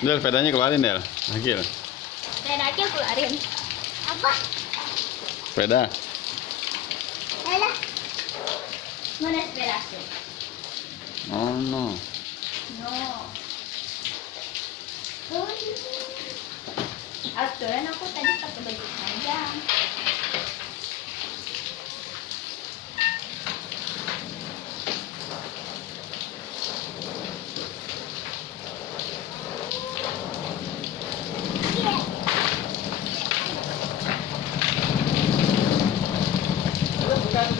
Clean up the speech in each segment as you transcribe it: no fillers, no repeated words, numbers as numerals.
Del, sepedanya keluarin, Del. Akil. Dan aja keluarin. Apa? Sepeda. Alah. Mana sepeda aku? Oh no. No. Aturan aku tadi pakai baju panjang.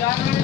Bukan